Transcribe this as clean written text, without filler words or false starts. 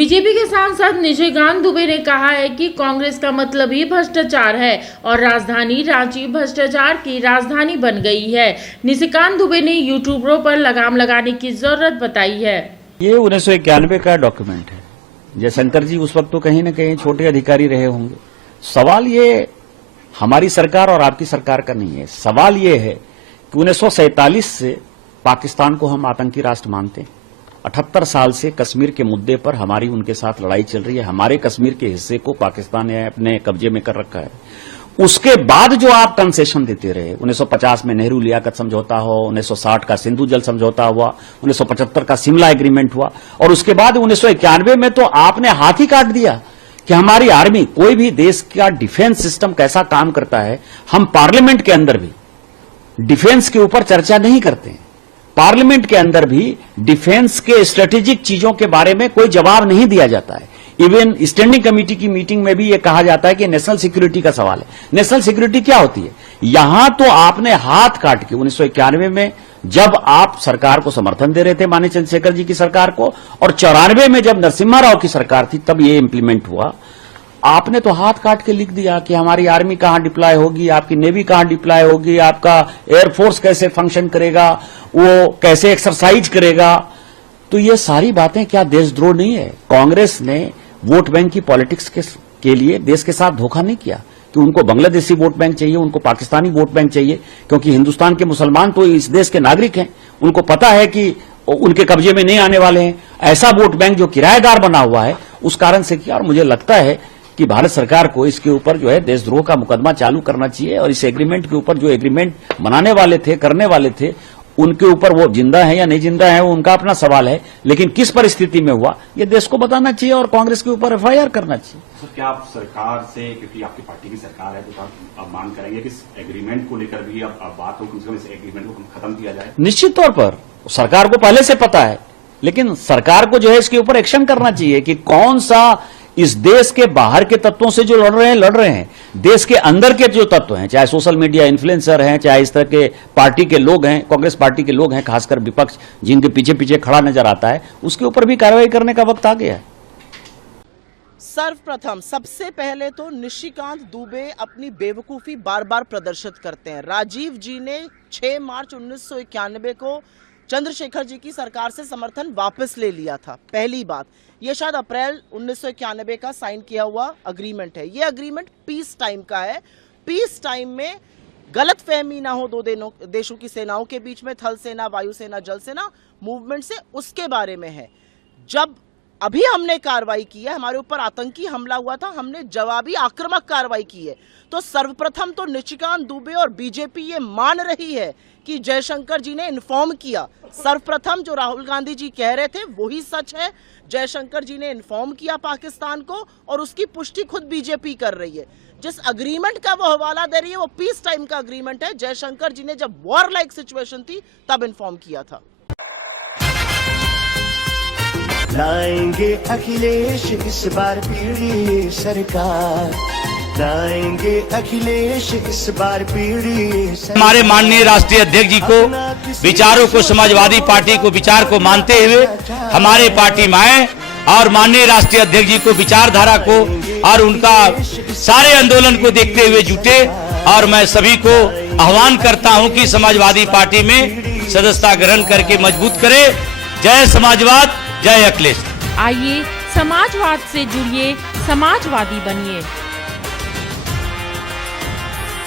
BJP के सांसद निशिकांत दुबे ने कहा है कि कांग्रेस का मतलब ही भ्रष्टाचार है और राजधानी रांची भ्रष्टाचार की राजधानी बन गई है। निशिकांत दुबे ने यूट्यूबरों पर लगाम लगाने की जरूरत बताई है। ये 1991 का डॉक्यूमेंट है। जयशंकर जी उस वक्त तो कहीं न कहीं छोटे अधिकारी रहे होंगे। सवाल ये हमारी सरकार और आपकी सरकार का नहीं है। सवाल ये है कि 1947 से पाकिस्तान को हम आतंकी राष्ट्र मानते हैं। 78 साल से कश्मीर के मुद्दे पर हमारी उनके साथ लड़ाई चल रही है। हमारे कश्मीर के हिस्से को पाकिस्तान ने अपने कब्जे में कर रखा है। उसके बाद जो आप कंसेशन देते रहे, 1950 में नेहरू लियाकत समझौता हो, 1960 का सिंधु जल समझौता हुआ, 1975 का शिमला एग्रीमेंट हुआ और उसके बाद 1991 में तो आपने हाथ ही काट दिया कि हमारी आर्मी, कोई भी देश का डिफेंस सिस्टम कैसा काम करता है, हम पार्लियामेंट के अंदर भी डिफेंस के ऊपर चर्चा नहीं करते हैं। पार्लियामेंट के अंदर भी डिफेंस के स्ट्रेटेजिक चीजों के बारे में कोई जवाब नहीं दिया जाता है। इवन स्टैंडिंग कमेटी की मीटिंग में भी यह कहा जाता है कि नेशनल सिक्योरिटी का सवाल है। नेशनल सिक्योरिटी क्या होती है? यहां तो आपने हाथ काट के 1991 में जब आप सरकार को समर्थन दे रहे थे, माननीय चंद्रशेखर जी की सरकार को, और 94 में जब नरसिम्हा राव की सरकार थी तब ये इंप्लीमेंट हुआ। आपने तो हाथ काट के लिख दिया कि हमारी आर्मी कहां डिप्लॉय होगी, आपकी नेवी कहां डिप्लॉय होगी, आपका एयरफोर्स कैसे फंक्शन करेगा, वो कैसे एक्सरसाइज करेगा। तो ये सारी बातें क्या देशद्रोह नहीं है? कांग्रेस ने वोट बैंक की पॉलिटिक्स के लिए देश के साथ धोखा नहीं किया कि उनको बांग्लादेशी वोट बैंक चाहिए, उनको पाकिस्तानी वोट बैंक चाहिए, क्योंकि हिंदुस्तान के मुसलमान तो इस देश के नागरिक हैं। उनको पता है कि उनके कब्जे में नहीं आने वाले हैं। ऐसा वोट बैंक जो किराएदार बना हुआ है उस कारण से किया। और मुझे लगता है कि भारत सरकार को इसके ऊपर जो है देशद्रोह का मुकदमा चालू करना चाहिए और इस एग्रीमेंट के ऊपर जो एग्रीमेंट बनाने वाले थे, करने वाले थे, उनके ऊपर वो जिंदा है या नहीं जिंदा है वो उनका अपना सवाल है, लेकिन किस परिस्थिति में हुआ ये देश को बताना चाहिए और कांग्रेस के ऊपर एफआईआर करना चाहिए। सर, क्या आप सरकार से, क्योंकि आपकी पार्टी की सरकार है, तो आप मांग करेंगे कि इस एग्रीमेंट को लेकर भी अब बात हो, कम से कम इस एग्रीमेंट को खत्म किया जाए? निश्चित तौर पर सरकार को पहले से पता है, लेकिन सरकार को जो है इसके ऊपर एक्शन करना चाहिए कि कौन सा इस देश के बाहर के तत्वों से जो लड़ रहे हैं, देश के अंदर के जो तत्व हैं, चाहे सोशल मीडिया इन्फ्लुएंसर हैं, चाहे इस तरह के पार्टी के लोग हैं, कांग्रेस पार्टी के लोग हैं, खासकर विपक्ष जिनके पीछे पीछे खड़ा नजर आता है, उसके ऊपर भी कार्रवाई करने का वक्त आ गया है। सर्वप्रथम सबसे पहले तो निशिकांत दुबे अपनी बेवकूफी बार बार प्रदर्शित करते हैं। राजीव जी ने 6 मार्च 1991 को चंद्रशेखर जी की सरकार से समर्थन वापस ले लिया था। पहली बात, ये शायद अप्रैल 1991 का साइन किया हुआ अग्रीमेंट है। ये अग्रीमेंट पीस टाइम का है। पीस टाइम में गलतफहमी ना हो दो देशों की सेनाओं के बीच में, थल सेना, वायुसेना, जल सेना मूवमेंट से, उसके बारे में है। जब अभी हमने कार्रवाई की है, हमारे ऊपर आतंकी हमला हुआ था, हमने जवाबी आक्रामक कार्रवाई की है। तो सर्वप्रथम तो निशिकांत दुबे और बीजेपी ये मान रही है कि जयशंकर जी ने इन्फॉर्म किया। सर्वप्रथम जो राहुल गांधी जी कह रहे थे वही सच है। जयशंकर जी ने इन्फॉर्म किया पाकिस्तान को और उसकी पुष्टि खुद बीजेपी कर रही है। जिस अग्रीमेंट का वो हवाला दे रही है वो पीस टाइम का अग्रीमेंट है। जयशंकर जी ने जब वॉर लाइक सिचुएशन थी तब इन्फॉर्म किया था। लाएंगे अखिलेश इस बार पीढ़ी सरकार, लाएंगे अखिलेश इस बार पीढ़ी सरकार। हमारे माननीय राष्ट्रीय अध्यक्ष जी को, विचारों को, समाजवादी पार्टी को विचार को मानते हुए हमारे पार्टी में आए और माननीय राष्ट्रीय अध्यक्ष जी को, विचारधारा को और उनका सारे आंदोलन को देखते हुए जुटे। और मैं सभी को आह्वान करता हूं कि समाजवादी पार्टी में सदस्यता ग्रहण करके मजबूत करे। जय समाजवाद, जय अखिलेश। आइए समाजवाद से जुड़िए, समाजवादी बनिए।